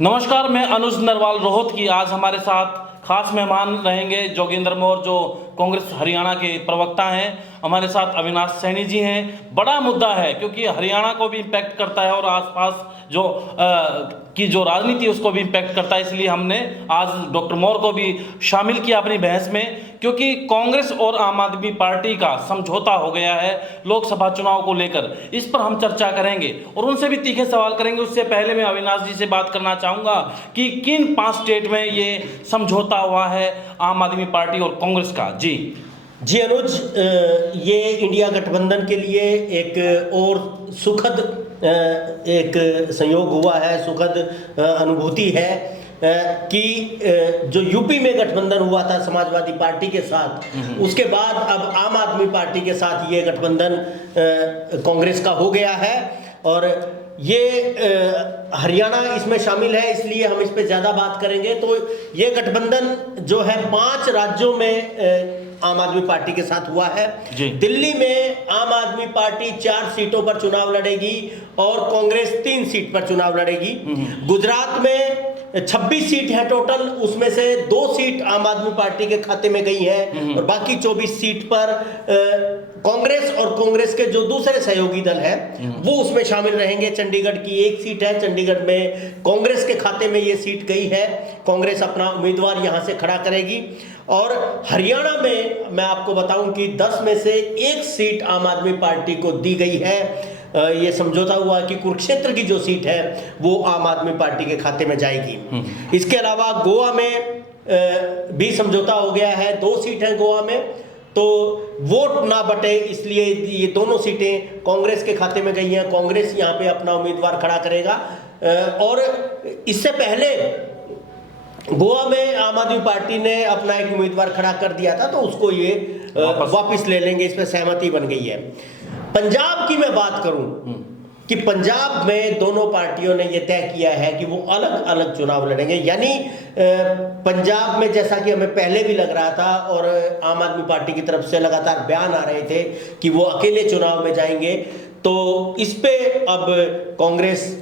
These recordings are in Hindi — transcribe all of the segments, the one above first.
नमस्कार, मैं अनुज नरवाल रोहत की। आज हमारे साथ खास मेहमान रहेंगे जोगिंदर मौर्य, जो कांग्रेस हरियाणा के प्रवक्ता हैं। हमारे साथ अविनाश सैनी जी हैं। बड़ा मुद्दा है क्योंकि हरियाणा को भी इम्पैक्ट करता है और आसपास जो की जो राजनीति उसको भी इम्पैक्ट करता है। इसलिए हमने आज डॉक्टर मौर्य को भी शामिल किया अपनी बहस में, क्योंकि कांग्रेस और आम आदमी पार्टी का समझौता हो गया है लोकसभा चुनाव को लेकर। इस पर हम चर्चा करेंगे और उनसे भी तीखे सवाल करेंगे। उससे पहले मैं अविनाश जी से बात करना चाहूँगा कि किन 5 स्टेट में ये समझौता हुआ है आम आदमी पार्टी और कांग्रेस का। जी अनुज, ये इंडिया गठबंधन के लिए एक और सुखद एक संयोग हुआ है, सुखद अनुभूति है कि जो यूपी में गठबंधन हुआ था समाजवादी पार्टी के साथ, उसके बाद अब आम आदमी पार्टी के साथ ये गठबंधन कांग्रेस का हो गया है। और ये हरियाणा इसमें शामिल है, इसलिए हम इस पे ज़्यादा बात करेंगे। तो ये गठबंधन जो है 5 राज्यों में आम आदमी पार्टी के साथ हुआ है। दिल्ली में आम आदमी पार्टी 4 सीटों पर चुनाव लड़ेगी और कांग्रेस 3 सीट पर चुनाव लड़ेगी। गुजरात में 26 सीट है टोटल, उसमें से 2 सीट आम आदमी पार्टी के खाते में गई है और बाकी 24 सीट पर कांग्रेस और कांग्रेस के जो दूसरे सहयोगी दल है वो उसमें शामिल रहेंगे। चंडीगढ़ की 1 सीट है, चंडीगढ़ में कांग्रेस के खाते में ये सीट गई है। कांग्रेस अपना उम्मीदवार यहां से खड़ा करेगी। और हरियाणा में मैं आपको बताऊं कि 10 में से 1 सीट आम आदमी पार्टी को दी गई है। ये समझौता हुआ कि कुरुक्षेत्र की जो सीट है वो आम आदमी पार्टी के खाते में जाएगी। इसके अलावा गोवा में भी समझौता हो गया है, 2 सीट हैं गोवा में, तो वोट ना बटे इसलिए ये दोनों सीटें कांग्रेस के खाते में गई हैं। कांग्रेस यहाँ पे अपना उम्मीदवार खड़ा करेगा। और इससे पहले गोवा में आम आदमी पार्टी ने अपना एक उम्मीदवार खड़ा कर दिया था, तो उसको ये वापस ले लेंगे, इस पर सहमति बन गई है। पंजाब की मैं बात करूं कि पंजाब में दोनों पार्टियों ने यह तय किया है कि वो अलग अलग चुनाव लड़ेंगे। यानी पंजाब में, जैसा कि हमें पहले भी लग रहा था और आम आदमी पार्टी की तरफ से लगातार बयान आ रहे थे कि वो अकेले चुनाव में जाएंगे, तो इस पे अब कांग्रेस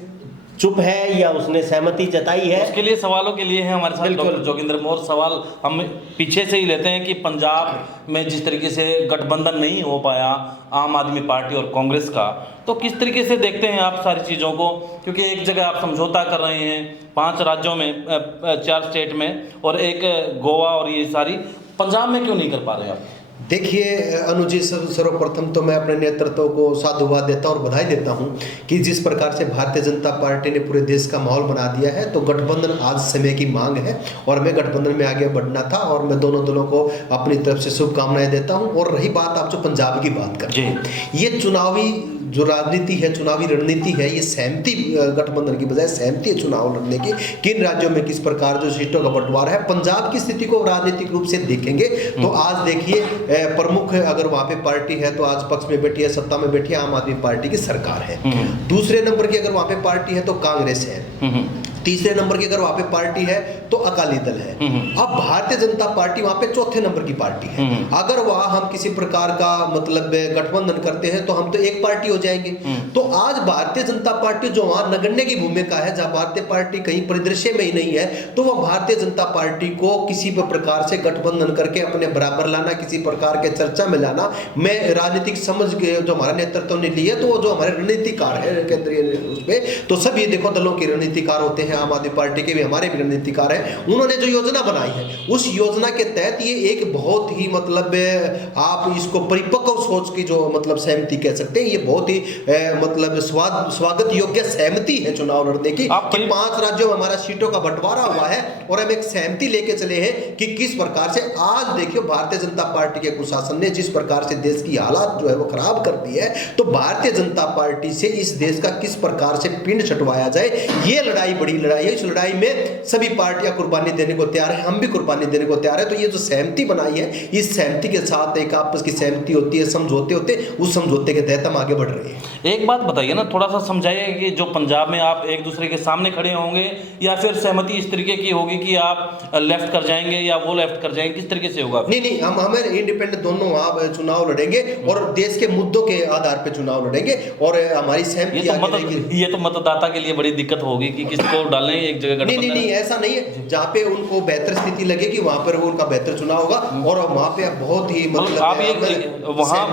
चुप है या उसने सहमति जताई है। उसके लिए सवालों के लिए है हमारे साथ डॉक्टर जोगिंदर मौर्य। सवाल हम पीछे से ही लेते हैं कि पंजाब में जिस तरीके से गठबंधन नहीं हो पाया आम आदमी पार्टी और कांग्रेस का, तो किस तरीके से देखते हैं आप सारी चीज़ों को? क्योंकि एक जगह आप समझौता कर रहे हैं 5 राज्यों में, 4 स्टेट में, और एक गोवा, और ये सारी पंजाब में क्यों नहीं कर पा रहे आप? देखिए अनुजी, सर्वप्रथम तो मैं अपने नेतृत्व को साधुवाद देता और बधाई देता हूं कि जिस प्रकार से भारतीय जनता पार्टी ने पूरे देश का माहौल बना दिया है, तो गठबंधन आज समय की मांग है और हमें गठबंधन में आगे बढ़ना था और मैं दोनों दलों को अपनी तरफ से शुभकामनाएं देता हूं। और रही बात, आप जो पंजाब की बात करते हैं, ये चुनावी जो राजनीति है, चुनावी रणनीति है, ये सहमति गठबंधन की बजाय सहमति है चुनाव लड़ने की। किन राज्यों में किस प्रकार जो सीटों का बंटवारा है, पंजाब की स्थिति को राजनीतिक रूप से देखेंगे तो आज देखिए प्रमुख अगर वहां पे पार्टी है तो आज पक्ष में बैठी है, सत्ता में बैठी है आम आदमी पार्टी की सरकार है। दूसरे नंबर की अगर वहां पे पार्टी है तो कांग्रेस है। तीसरे नंबर की अगर वहां पे पार्टी है तो अकाली दल है। अब भारतीय जनता पार्टी वहां पे चौथे नंबर की पार्टी है। अगर वहां हम किसी प्रकार का मतलब गठबंधन करते हैं तो हम तो एक पार्टी हो जाएंगे। तो आज भारतीय जनता पार्टी जो वहां नगण्य की भूमिका है, जहां भारतीय पार्टी कहीं परिदृश्य में ही नहीं है, तो वह भारतीय जनता पार्टी को किसी भी प्रकार से गठबंधन करके अपने बराबर लाना, किसी प्रकार के चर्चा में लाना, मैं राजनीतिक समझ जो हमारा नेतृत्व ने ली है, तो जो हमारे रणनीतिकार है केंद्रीय उसमें, तो सभी देखो दलों के रणनीतिकार होते हैं, आम आदमी पार्टी के भी हमारे भी रणनीतिकार हैं। उन्होंने जो योजना बनाई है उस योजना के तहत ये एक बहुत ही मतलब आप इसको परिपक्व सोच की जो मतलब सहमति कह सकते हैं, ये बहुत ही मतलब स्वागत योग्य सहमति है चुनाव लड़ने की। 5 राज्यों में हमारा सीटों का बंटवारा हुआ है और हम एक सहमति लेके चले हैं कि किस प्रकार से आज देखियो भारतीय जनता पार्टी के कुशासन ने जिस प्रकार से देश की हालात जो है वो खराब कर दी है, तो भारतीय जनता पार्टी से इस देश का किस प्रकार से पिंड छुटवाया जाए, ये लड़ाई बड़ी लड़ाई है। इस लड़ाई में सभी पार्टियां कुर्बानी देने को तैयार है, हम भी कुर्बानी देने को तैयार है। तो ये जो सहमति बनाई है, इस सहमति के साथ एक आपस की सहमति होती है, समझौते होते हैं, उस समझौते के तहत हम आगे बढ़ रहे हैं। एक बात बताइए ना, थोड़ा सा समझाइए कि जो पंजाब में आप एक दूसरे के सामने खड़े होंगे या फिर सहमति इस तरीके की होगी कि आप लेफ्ट कर जाएंगे या वो लेफ्ट कर जाएंगे, किस तरीके से होगा? नहीं, हमें इंडिपेंडेंट दोनों वहाँ चुनाव लड़ेंगे और देश के मुद्दों के आधार पे चुनाव लड़ेंगे और हमारी सहमति ये तो मतदाता के लिए बड़ी दिक्कत होगी कि किसको डालें एक जगह। नहीं, ऐसा नहीं है। जहाँ पे उनको बेहतर स्थिति लगेगी वहाँ पर उनका बेहतर चुनाव होगा और वहाँ पे बहुत ही मतलब आप ये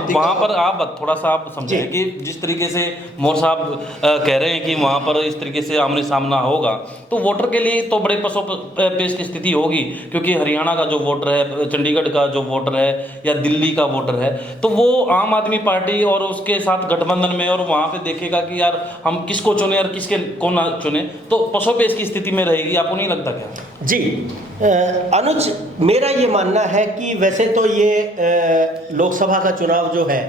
वहाँ पर आप थोड़ा सा आप समझें कि जिस तरीके से मोर साहब कह रहे हैं कि वहाँ पर इस तरीके से आमने सामना होगा तो वोटर के लिए तो बड़े पसो पेश की स्थिति होगी, क्योंकि हरियाणा का जो वोटर है, चंडीगढ़ का जो वोटर है या दिल्ली का वोटर है, तो वो आम आदमी पार्टी और उसके साथ गठबंधन में और वहाँ पे देखेगा कि यार हम किसको चुने और किसके को ना चुने, तो पसो पेश की स्थिति में रहेगी। आपको नहीं लगता क्या? जी अनुज, मेरा ये मानना है कि वैसे तो ये लोकसभा का चुनाव जो है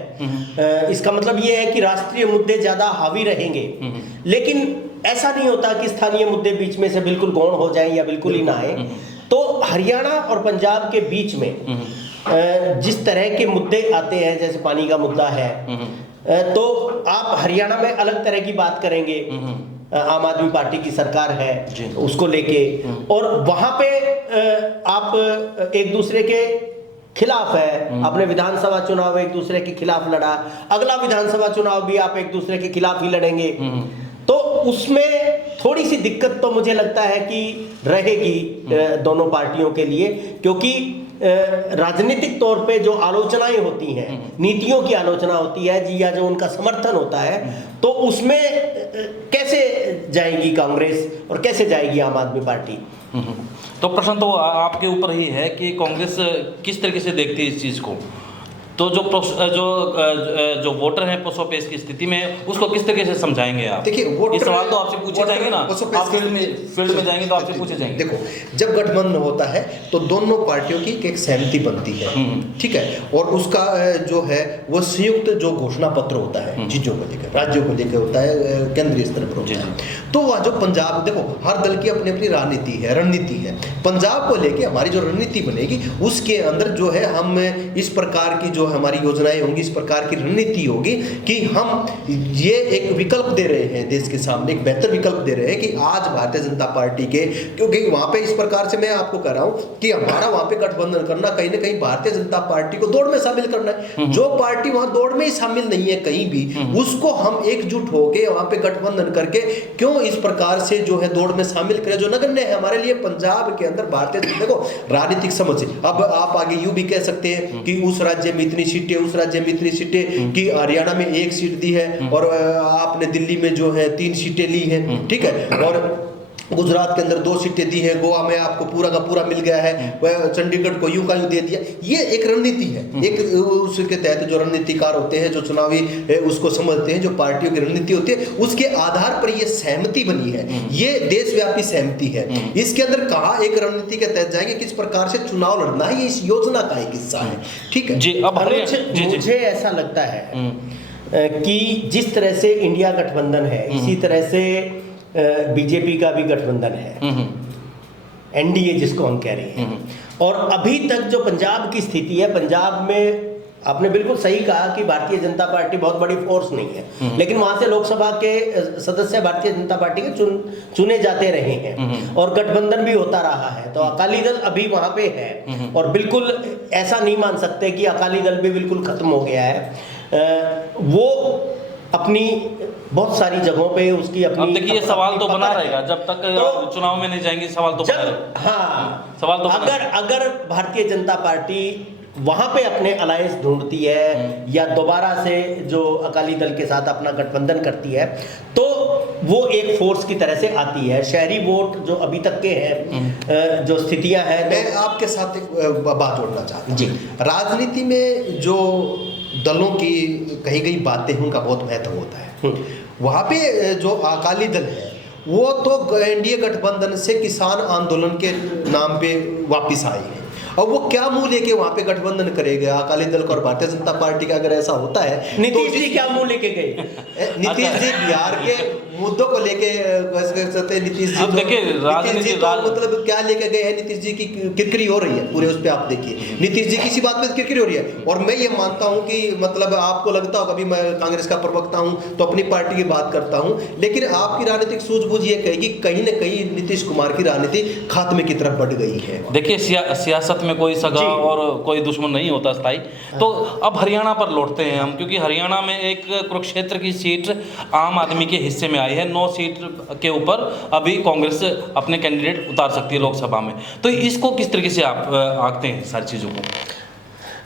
इसका मतलब ये है कि राष्ट्रीय मुद्दे ज़्यादा हावी रहेंगे, लेकिन ऐसा नहीं होता कि स्थानीय मुद्दे बीच में से बिल्कुल गौण हो जाएं या बिल्कुल ही ना आए। तो हरियाणा और पंजाब के बीच में जिस तरह के मुद्दे आते हैं, जैसे पानी का मुद्दा है, तो आप हरियाणा में अलग तरह की बात करेंगे, आम आदमी पार्टी की सरकार है उसको लेके, और वहां पे आप एक दूसरे के खिलाफ है, आपने विधानसभा चुनाव एक दूसरे के खिलाफ लड़ा, अगला विधानसभा चुनाव भी आप एक दूसरे के खिलाफ ही लड़ेंगे, तो उसमें थोड़ी सी दिक्कत तो मुझे लगता है कि रहेगी दोनों पार्टियों के लिए, क्योंकि राजनीतिक तौर पे जो आलोचनाएं होती हैं, नीतियों की आलोचना होती है जी, या जो उनका समर्थन होता है, तो उसमें कैसे जाएगी कांग्रेस और कैसे जाएगी आम आदमी पार्टी। तो प्रश्न तो आपके ऊपर ही है कि कांग्रेस किस तरीके से देखती है इस चीज़ को, तो जो वोटर हैं पोसो पेश की स्थिति में उसको किस तरीके से समझाएंगे आप? देखिए, ये सवाल तो आपसे पूछे जाएंगे ना, आप फील्ड में जाएंगे तो आपसे पूछे जाएंगे। देखो, जब गठबंधन होता है तो दोनों पार्टियों की एक सहमति बनती है, ठीक है, और उसका जो है वो संयुक्त जो घोषणा पत्र होता है चीजों को लेकर, राज्यों को लेकर होता है, केंद्रीय स्तर पर होता है। तो वह जो पंजाब, देखो हर दल की अपनी अपनी राजनीति है, रणनीति है। पंजाब को लेकर हमारी जो रणनीति बनेगी उसके अंदर जो है हम इस प्रकार की जो हमारी योजनाएं होंगी, इस प्रकार की रणनीति होगी कि हम ये एक विकल्प दे रहे हैं देश के सामने, एक बेहतर विकल्प दे रहे हैं कि आज भारतीय जनता पार्टी के, क्योंकि वहां पे इस प्रकार से मैं आपको कह रहा हूं कि हमारा वहां पे गठबंधन करना कहीं ना कहीं भारतीय जनता पार्टी को दौड़ में शामिल करना है। जो पार्टी वहां दौड़ में ही शामिल नहीं है कहीं भी, उसको हम एकजुट होकर वहां पे गठबंधन करके क्यों इस प्रकार से जो है दौड़ में शामिल करें, जो नगण्य है हमारे लिए। पंजाब के अंदर भारतीय, देखो राजनीतिक समझ, अब आप आगे यूं भी कह सकते हैं कि उस राज्य में इतनी सीटें, उस राज्य में इतनी सीटें, कि हरियाणा में 1 सीट दी है और आपने दिल्ली में जो है 3 सीटें ली हैं, ठीक है, और गुजरात के अंदर 2 सीटें दी है, गोवा में आपको पूरा का पूरा मिल गया है, चंडीगढ़ को यूं का यूं दे दिया। ये एक रणनीति है, एक उसके तहत जो रणनीतिकार होते हैं, जो चुनावी उसको समझते हैं, जो पार्टियों की रणनीति होती है, उसके आधार पर ये सहमति बनी है, ये देशव्यापी सहमति है। इसके अंदर कहा एक रणनीति के तहत जाएंगे, किस प्रकार से चुनाव लड़ना है, ये इस योजना का एक हिस्सा है, ठीक है जी। अब मुझे ऐसा लगता है कि जिस तरह से इंडिया गठबंधन है, इसी तरह से बीजेपी का भी गठबंधन है, एनडीए जिसको हम कह रहे हैं। और अभी तक जो पंजाब की स्थिति है, पंजाब में आपने बिल्कुल सही कहा कि भारतीय जनता पार्टी बहुत बड़ी फोर्स नहीं है, लेकिन वहां से लोकसभा के सदस्य भारतीय जनता पार्टी के चुने जाते रहे हैं और गठबंधन भी होता रहा है। तो अकाली दल अभी वहां पे है और बिल्कुल ऐसा नहीं मान सकते कि अकाली दल भी बिल्कुल खत्म हो गया है। वो अपनी बहुत सारी जगहों पे उसकी अपनी, अब देखिए सवाल तो बना रहेगा जब तक तो चुनाव में नहीं जाएंगे, सवाल तो बना रहेगा। हाँ, सवाल तो अगर भारतीय जनता पार्टी वहां पे अपने अलायंस ढूंढती है या दोबारा से जो अकाली दल के साथ अपना गठबंधन करती है, तो वो एक फोर्स की तरह से आती है। शहरी वोट जो अभी तक के हैं, जो स्थितियां हैं, मैं आपके साथ एक बात जोड़ना चाहता हूँ जी। राजनीति में जो दलों की कही गई बातें हैं उनका बहुत महत्व होता है। वहाँ पे जो अकाली दल है वो तो एनडीए गठबंधन से किसान आंदोलन के नाम पे वापस आई है, और वो क्या मुंह लेके वहाँ पे गठबंधन करेगा अकाली दल का और भारतीय जनता पार्टी का? अगर ऐसा होता है, नीतीश जी क्या मुंह लेके गए? नीतीश जी बिहार के मुद्दों को लेके बहस कर सकते हैं। नीतीश जी अब देखिए, राजनीति मतलब क्या लेके गए हैं, नीतीश जी की किरकिरी हो रही है पूरे, उस पे आप देखिए नीतीश जी किसी बात में किरकिरी हो रही है। और मैं ये मानता हूँ कि मतलब आपको लगता होगा, अभी मैं कांग्रेस का प्रवक्ता हूँ तो अपनी पार्टी की बात करता हूँ, लेकिन आपकी राजनीतिक सूझबूझ ये कहेगी कहीं ना कहीं नीतीश कुमार की राजनीति खात्मे की तरफ बढ़ गई है। देखिए, सियासत में कोई सगा और कोई दुश्मन नहीं होता स्थायी। तो अब हरियाणा पर लौटते हैं हम, क्योंकि हरियाणा में एक कुरुक्षेत्र की सीट आम आदमी के हिस्से में आई है। 9 सीट के ऊपर अभी कांग्रेस अपने कैंडिडेट उतार सकती है लोकसभा में। तो इसको किस तरीके से आप आंकते हैं सारी चीज़ों को?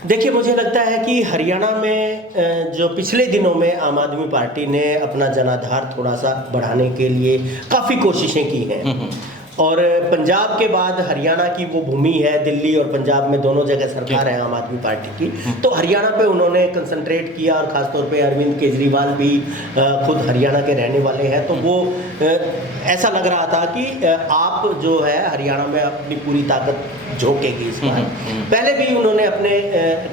देखिए, मुझे लगता है कि हरियाणा में जो पिछले दिनों में आम आदमी पार्टी ने अपना जनाधार थोड़ा सा बढ़ाने के लिए काफ़ी कोशिशें की हैं। और पंजाब के बाद हरियाणा की वो भूमि है, दिल्ली और पंजाब में दोनों जगह सरकार है आम आदमी पार्टी की, तो हरियाणा पे उन्होंने कंसंट्रेट किया। और ख़ासतौर पे अरविंद केजरीवाल भी खुद हरियाणा के रहने वाले हैं, तो वो ऐसा लग रहा था कि आप जो है हरियाणा में अपनी पूरी ताकत झोंकेगी इस बार। पहले भी उन्होंने अपने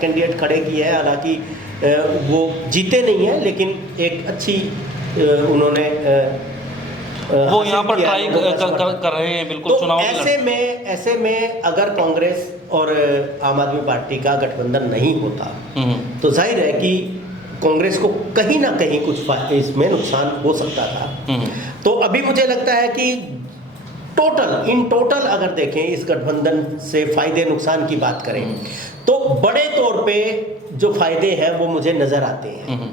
कैंडिडेट खड़े किए हैं, हालांकि वो जीते नहीं हैं, लेकिन एक अच्छी उन्होंने वो यहाँ पर ट्राई कर रहे हैं बिल्कुल। तो चुनाव ऐसे में अगर कांग्रेस और आम आदमी पार्टी का गठबंधन नहीं होता तो जाहिर है कि कांग्रेस को कहीं ना कहीं कुछ इसमें नुकसान हो सकता था। तो अभी मुझे लगता है कि इन टोटल अगर देखें, इस गठबंधन से फायदे नुकसान की बात करें तो बड़े तौर पे जो फायदे हैं वो मुझे नजर आते हैं।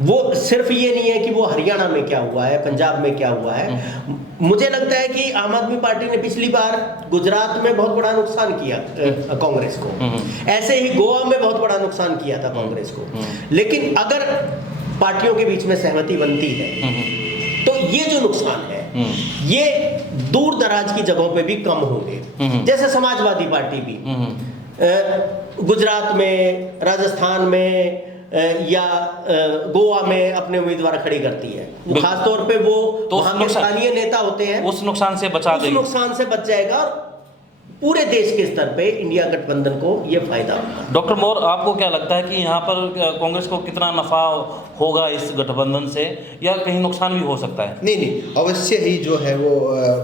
वो सिर्फ ये नहीं है कि वो हरियाणा में क्या हुआ है, पंजाब में क्या हुआ है। मुझे लगता है कि आम आदमी पार्टी ने पिछली बार गुजरात में बहुत बड़ा नुकसान किया कांग्रेस को, ऐसे ही गोवा में बहुत बड़ा नुकसान किया था कांग्रेस को। लेकिन अगर पार्टियों के बीच में सहमति बनती है तो ये जो नुकसान है ये दूर दराज की जगहों पे भी कम होंगे। जैसे समाजवादी पार्टी भी गुजरात में, राजस्थान में या गोवा में अपने उम्मीदवार खड़ी करती है, खासतौर पे वो तो वहां के स्थानीय नेता होते हैं, उस नुकसान से बच जाएगा और पूरे देश के स्तर पे इंडिया गठबंधन को ये फायदा होगा। डॉक्टर मौर्य, आपको क्या लगता है कि यहाँ पर कांग्रेस को कितना नफा होगा इस गठबंधन से, या कहीं नुकसान भी हो सकता है? नहीं, अवश्य ही जो है वो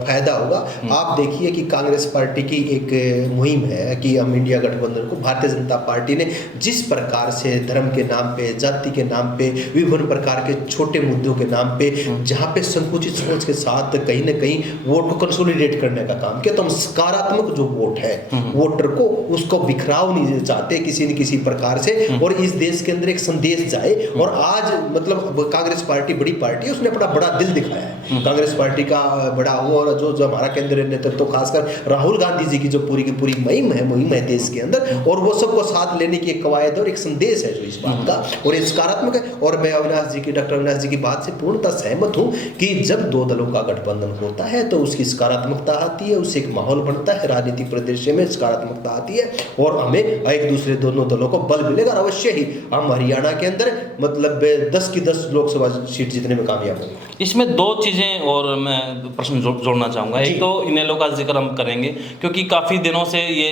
फायदा होगा। आप देखिए कि कांग्रेस पार्टी की एक मुहिम है कि हम इंडिया गठबंधन को, भारतीय जनता पार्टी ने जिस प्रकार से धर्म के नाम पे, जाति के नाम पे, विभिन्न प्रकार के छोटे मुद्दों के नाम पे, जहाँ पे संकुचित सोच के साथ कहीं ना कहीं वोट को कंसोलिडेट करने का काम किया, तो हम सकारात्मक वोट है, वोटर को उसको बिखराव नहीं चाहते किसी न किसी प्रकार से, और इस देश के अंदर एक संदेश जाए। और आज मतलब कांग्रेस पार्टी बड़ी पार्टी है, उसने अपना बड़ा दिल दिखाया है। कांग्रेस पार्टी का बड़ा हुआ, और जो हमारा केंद्रीय नेतृत्व तो खासकर राहुल गांधी जी की जो पूरी की पूरी मुहिम है देश के अंदर, और वो सबको साथ लेने की एक कवायद और एक संदेश है जो इस बात का, और ये सकारात्मक है। और मैं डॉक्टर अविनाश जी की बात से पूर्णतः सहमत हूँ कि जब 2 दलों का गठबंधन होता है तो उसकी सकारात्मकता आती है, उससे एक माहौल बनता है, राजनीतिक परिदृश्य में सकारात्मकता आती है, और हमें एक दूसरे दोनों दलों को बल मिलेगा। और अवश्य ही हम हरियाणा के अंदर मतलब 10 की 10 लोकसभा सीट जीतने में कामयाब होंगे। इसमें 2 चीज़ें और मैं प्रश्न जोड़ना चाहूँगा। एक तो इनेलो का जिक्र हम करेंगे, क्योंकि काफ़ी दिनों से ये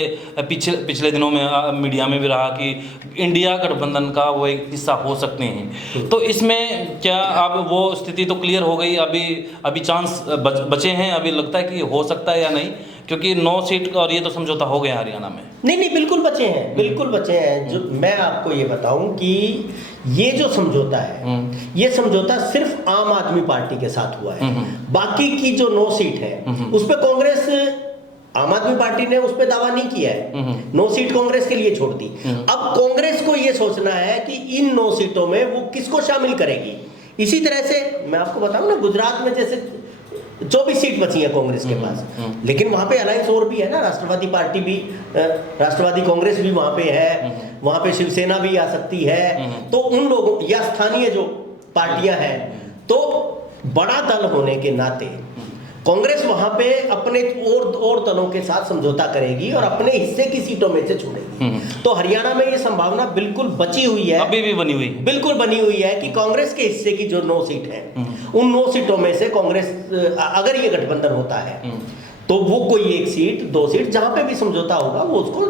पिछले दिनों में मीडिया में भी रहा कि इंडिया गठबंधन का वो एक हिस्सा हो सकते हैं। तो इसमें क्या अब वो स्थिति तो क्लियर हो गई, अभी चांस बचे हैं, अभी लगता है कि हो सकता है या नहीं, क्योंकि 9 सीट और ये तो समझौता हो गया हरियाणा में? नहीं, बिल्कुल बचे हैं। जो मैं आपको ये बताऊं कि ये जो समझौता है, ये समझौता सिर्फ आम आदमी पार्टी के साथ हुआ है। बाकी की जो 9 सीट है उस पे कांग्रेस, आम आदमी पार्टी ने उस पे दावा नहीं किया है। 9 सीट कांग्रेस के लिए छोड़ दी। अब कांग्रेस को ये सोचना है कि इन 9 सीटों में वो किसको शामिल करेगी। इसी तरह से मैं आपको बताऊं ना, गुजरात में जैसे 24 सीट बची है कांग्रेस के पास, लेकिन वहां पे अलायंस और भी है ना, राष्ट्रवादी पार्टी भी, राष्ट्रवादी कांग्रेस भी वहां पे है, वहां पे शिवसेना भी आ सकती है। तो उन लोगों या स्थानीय जो पार्टियां हैं, तो बड़ा दल होने के नाते कांग्रेस वहां पे अपने और दलों के साथ समझौता करेगी और अपने हिस्से की सीटों में से छोड़ेगी। तो हरियाणा में ये संभावना बिल्कुल बची हुई है, अभी भी बिल्कुल बनी हुई है कि कांग्रेस के हिस्से की जो 9 सीट है, उन 9 सीटों में से कांग्रेस, अगर ये गठबंधन होता है तो वो कोई 1 सीट 2 सीट जहां पे भी समझौता होगा वो उसको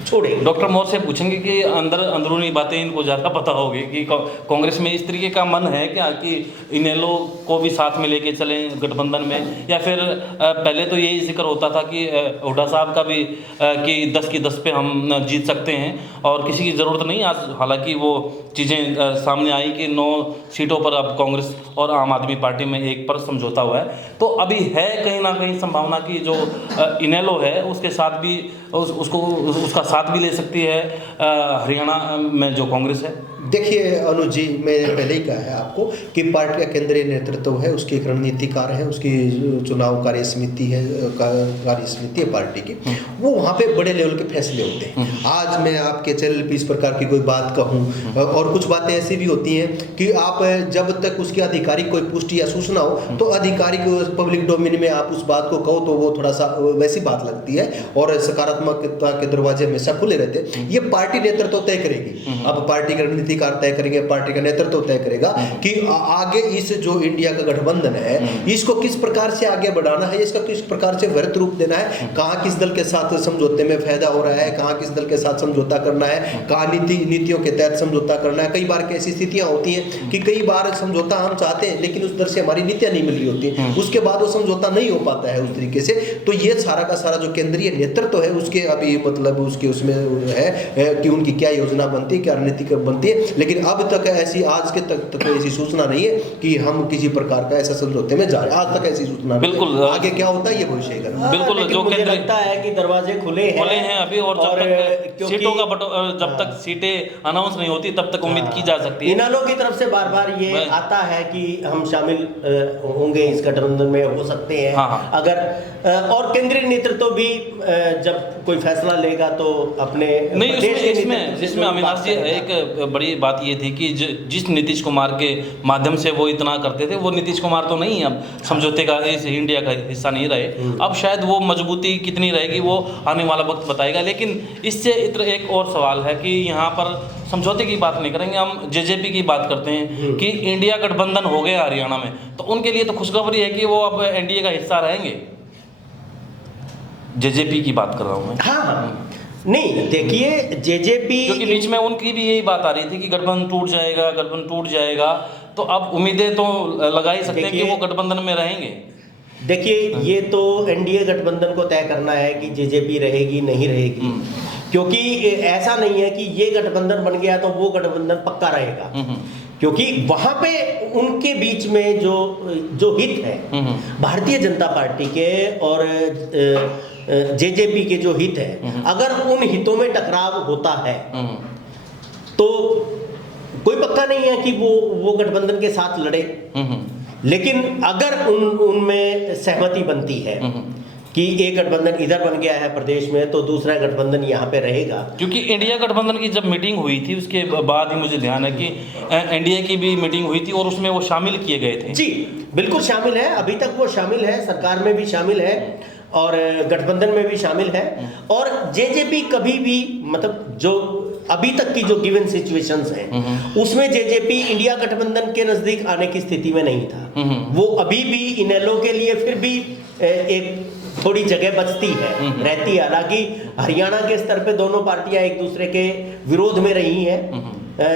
छोड़ेंगे। डॉक्टर मोर से पूछेंगे कि अंदरूनी बातें इनको ज़्यादा पता होगी कि कांग्रेस में इस तरीके का मन है क्या कि इनेलो को भी साथ में लेके चलें गठबंधन में, या फिर पहले तो यही जिक्र होता था कि हुड्डा साहब का भी कि 10 की 10 पे हम जीत सकते हैं और किसी की ज़रूरत नहीं। आज हालांकि वो चीज़ें सामने आई कि 9 सीटों पर अब कांग्रेस और आम आदमी पार्टी में एक पर समझौता हुआ है, तो अभी है कहीं ना कहीं संभावना कि जो इनेलो है उसके साथ भी उसका साथ भी ले सकती है हरियाणा में जो कांग्रेस है। देखिए अनुज जी, मैंने पहले ही कहा है आपको कि पार्टी का केंद्रीय नेतृत्व है, उसकी एक रणनीतिकार है, उसकी चुनाव कार्य समिति है पार्टी की, वो वहाँ पे बड़े लेवल के फैसले होते हैं। आज मैं आपके चैनल पे इस प्रकार की कोई बात कहूँ और कुछ बातें ऐसी भी होती हैं कि आप जब तक उसकी आधिकारिक कोई पुष्टि या सूचना हो तो आधिकारिक पब्लिक डोमेन में आप उस बात को कहो तो वो थोड़ा सा वैसी बात लगती है और सकारात्मकता के दरवाजे हमेशा खुले रहते हैं। ये पार्टी नेतृत्व तय करेगी, अब पार्टी की रणनीति तय करेंगे, पार्टी का नेतृत्व तय करेगा कि आगे इस जो इंडिया का गठबंधन है इसको किस प्रकार से आगे बढ़ाना है, इसका किस प्रकार से वृहत रूप देना है, कहां किस दल के साथ समझौते में फायदा हो रहा है, कहां किस दल के साथ समझौता करना है, कहां नीतियों के तहत समझौता करना है। कई बार कैसी स्थितियां होती हैं कि कई बार समझौता हम चाहते हैं लेकिन उस दल से हमारी नीतियां नहीं मिल रही होती, उसके बाद वो समझौता नहीं हो पाता है उस तरीके से। तो ये सारा का सारा जो केंद्रीय नेतृत्व है उसके अभी मतलब उसके उसमें है कि उनकी क्या योजना बनती है, क्या रणनीति बनती है, लेकिन अब तक ऐसी आज के तक ऐसी सूचना नहीं है कि हम किसी प्रकार का ऐसा समझौते में जा रहे हैं। आज तक ऐसी सूचना बिल्कुल नहीं है। आगे क्या होता है ये भविष्य का बिल्कुल जो मुझे लगता है कि दरवाजे खुले हैं अभी और जब तक सीटों का जब तक सीटें अनाउंस नहीं होती तब तक उम्मीद की जा सकती है। इनेलो की तरफ से बार बार ये आता है कि हम शामिल होंगे इस गठबंधन में, हो सकते हैं। हाँ। अगर और केंद्रीय नेतृत्व भी जब कोई फैसला लेगा तो अपने नहीं, इसमें अविनाश जी एक बड़ी बात ये थी कि जिस नीतीश कुमार के माध्यम से वो इतना करते थे वो नीतीश कुमार तो नहीं अब समझौते का इस इंडिया का हिस्सा नहीं रहे। अब शायद वो मजबूती कितनी रहेगी वो आने वाला वक्त बताएगा। लेकिन इससे एक और सवाल है कि यहाँ पर समझौते की बात नहीं करेंगे, हम जेजेपी की बात करते हैं कि इंडिया गठबंधन हो गया हरियाणा में, तो उनके लिए तो खुशखबरी है कि वो अब एनडीए का हिस्सा रहेंगे। जेजेपी की बात कर रहा हूँ मैं। हाँ नहीं, देखिए जेजेपी क्योंकि बीच में उनकी भी यही बात आ रही थी कि गठबंधन टूट जाएगा, तो अब उम्मीदें तो लगा ही सकते हैं कि वो गठबंधन में रहेंगे। देखिए ये तो एनडीए गठबंधन को तय करना है कि जेजेपी रहेगी नहीं रहेगी, क्योंकि ऐसा नहीं है कि ये गठबंधन बन गया तो वो गठबंधन पक्का रहेगा, क्योंकि वहां पे उनके बीच में जो हित है भारतीय जनता पार्टी के और जेजेपी के जो हित है, अगर उन हितों में टकराव होता है तो कोई पक्का नहीं है कि वो गठबंधन के साथ लड़े। लेकिन अगर उनमें सहमति बनती है कि एक गठबंधन इधर बन गया है प्रदेश में तो दूसरा गठबंधन यहाँ पे रहेगा। क्योंकि इंडिया गठबंधन की जब मीटिंग हुई थी उसके बाद ही मुझे ध्यान है कि एनडीए की भी मीटिंग हुई थी और उसमें वो शामिल किए गए थे। जी बिल्कुल शामिल है, अभी तक वो शामिल है, सरकार में भी शामिल है और गठबंधन में भी शामिल है। और जेजेपी कभी भी मतलब जो अभी तक की जो गिवन सिचुएशंस हैं उसमें जेजेपी इंडिया गठबंधन के नजदीक आने की स्थिति में नहीं था। वो अभी भी इनेलो के लिए फिर भी एक थोड़ी जगह बचती है रहती है। हालांकि हरियाणा के स्तर पे दोनों पार्टियां एक दूसरे के विरोध में रही हैं,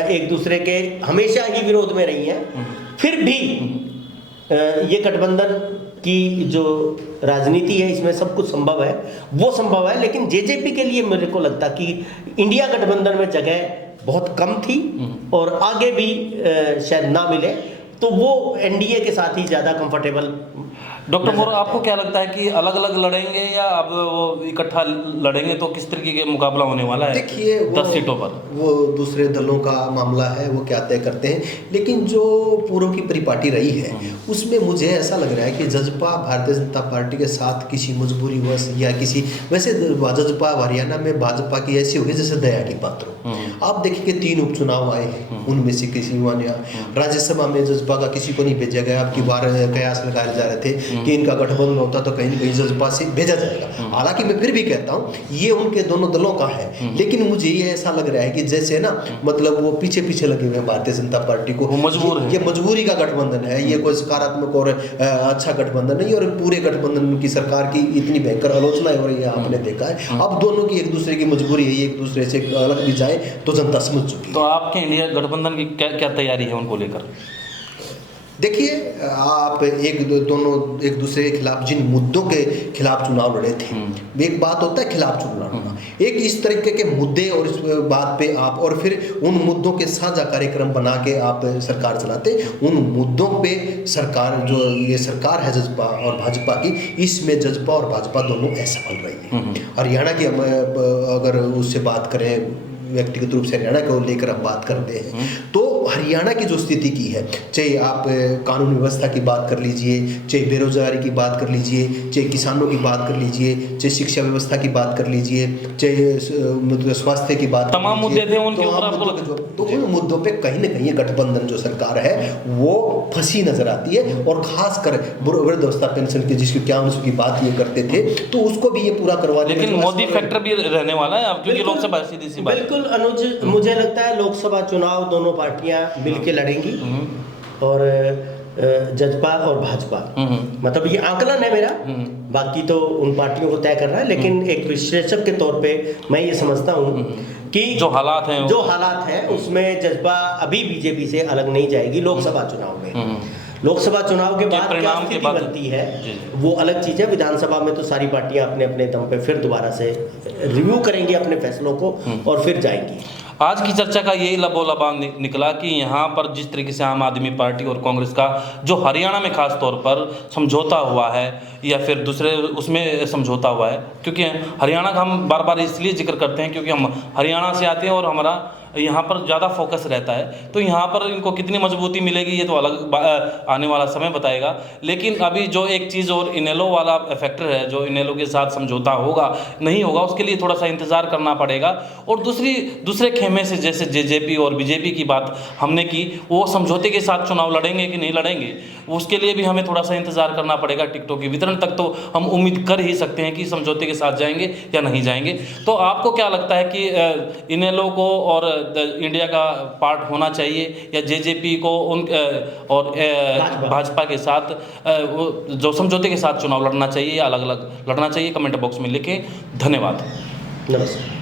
एक दूसरे के हमेशा ही विरोध में रही हैं, फिर भी ये गठबंधन की जो राजनीति है इसमें सब कुछ संभव है, वो संभव है। लेकिन जेजेपी के लिए मेरे को लगता कि इंडिया गठबंधन में जगह बहुत कम थी और आगे भी शायद ना मिले, तो वो एनडीए के साथ ही ज़्यादा कंफर्टेबल। डॉक्टर मोर, आपको क्या लगता है कि अलग अलग लड़ेंगे या अब वो इकट्ठा लड़ेंगे तो किस तरीके के मुकाबला होने वाला है? देखिए 10 सीटों पर वो दूसरे दलों का मामला है, वो क्या तय करते हैं। लेकिन जो पूर्व की परिपाटी रही है उसमें मुझे ऐसा लग रहा है कि जजपा भारतीय जनता पार्टी के साथ किसी मजबूरीवश या किसी वैसे जजपा हरियाणा में भाजपा की ऐसी होगी जैसे दया की पात्र हो। आप देखिए 3 उपचुनाव आए हैं, उनमें से किसी राज्यसभा में जजपा का किसी को नहीं भेजा गया, अब की बार कयास लगाए जा रहे थे कि इनका गठबंधन होता तो कहीं न कहीं जज्बा से भेजा जाएगा। हालांकि मैं फिर भी कहता हूँ ये उनके दोनों दलों का है, लेकिन मुझे ये ऐसा लग रहा है कि जैसे ना मतलब वो पीछे पीछे लगे हुए हैं भारतीय जनता पार्टी को, मजबूर है। ये मजबूरी का गठबंधन है, ये कोई सकारात्मक और अच्छा गठबंधन नहीं। और पूरे गठबंधन की सरकार की इतनी भयंकर आलोचना हो रही है, आपने देखा है। अब दोनों की एक दूसरे की मजबूरी है, एक दूसरे से अलग भी जाए तो जनता समझ चुकी है। तो आपके इंडिया गठबंधन की क्या क्या तैयारी है उनको लेकर? देखिए, आप दोनों एक दूसरे के खिलाफ जिन मुद्दों के खिलाफ चुनाव लड़े थे, एक बात होता है खिलाफ चुनाव लड़ना, एक इस तरीके के मुद्दे और इस बात पे आप और फिर उन मुद्दों के साझा कार्यक्रम बना के आप सरकार चलाते, उन मुद्दों पे सरकार जो ये सरकार है जजपा और भाजपा की, इसमें जजपा और भाजपा दोनों असफल रही है। हरियाणा की अगर उससे बात करें, व्यक्तिगत रूप से हरियाणा को लेकर हम बात करते हैं, तो हरियाणा की जो स्थिति की है, चाहे आप कानून व्यवस्था की बात कर लीजिए, चाहे बेरोजगारी की बात कर लीजिए, चाहे किसानों की बात कर लीजिए, चाहे शिक्षा व्यवस्था की बात कर लीजिए, चाहे स्वास्थ्य की बात, तमाम मुद्दे थे उनके ऊपर आपको तो उन मुद्दों पे कहीं ना कहीं गठबंधन जो सरकार है वो फंसी नजर आती है। और खासकर वृद्धावस्था पेंशन की जिसकी 51 की बात ये करते थे, तो उसको भी ये पूरा करवा, लेकिन मोदी फैक्टर भी रहने वाला है अब, क्योंकि लोकसभा सीधी सी बात। बिल्कुल अनुज, मुझे लगता है लोकसभा चुनाव दोनों पार्टियां मिलके लड़ेंगी और जजपा और भाजपा, मतलब ये आकलन है मेरा, बाकी तो उन पार्टियों को तय करना है। लेकिन एक विश्लेषक के तौर पे मैं ये समझता हूँ कि जो हालात हैं उसमें जजपा अभी बीजेपी से अलग नहीं जाएगी लोकसभा चुनाव में। लोकसभा चुनाव के बाद क्या स्थिति बनती है वो अलग चीज़ है। विधानसभा में तो सारी पार्टियां अपने अपने दम पे फिर दोबारा से रिव्यू करेंगी अपने फैसलों को और फिर जाएंगी। आज की चर्चा का यही लबोलबान निकला कि यहाँ पर जिस तरीके से आम आदमी पार्टी और कांग्रेस का जो हरियाणा में खास तौर पर समझौता हुआ है या फिर दूसरे उसमें समझौता हुआ है, क्योंकि हरियाणा का हम बार बार इसलिए जिक्र करते हैं क्योंकि हम हरियाणा से आते हैं और हमारा यहाँ पर ज़्यादा फोकस रहता है, तो यहाँ पर इनको कितनी मजबूती मिलेगी ये तो अलग आने वाला समय बताएगा। लेकिन अभी जो एक चीज़ और इनेलो वाला फैक्टर है, जो इनेलो के साथ समझौता होगा नहीं होगा उसके लिए थोड़ा सा इंतज़ार करना पड़ेगा। और दूसरे खेमे से जैसे जेजेपी और बीजेपी की बात हमने की, वो समझौते के साथ चुनाव लड़ेंगे कि नहीं लड़ेंगे उसके लिए भी हमें थोड़ा सा इंतज़ार करना पड़ेगा। टिकटों के वितरण तक तो हम उम्मीद कर ही सकते हैं कि समझौते के साथ जाएंगे या नहीं जाएंगे। तो आपको क्या लगता है कि इनेलो को और इंडिया का पार्ट होना चाहिए या जेजेपी को और भाजपा के साथ जो समझौते के साथ चुनाव लड़ना चाहिए या अलग अलग लड़ना चाहिए? कमेंट बॉक्स में लिखें। धन्यवाद। नमस्कार।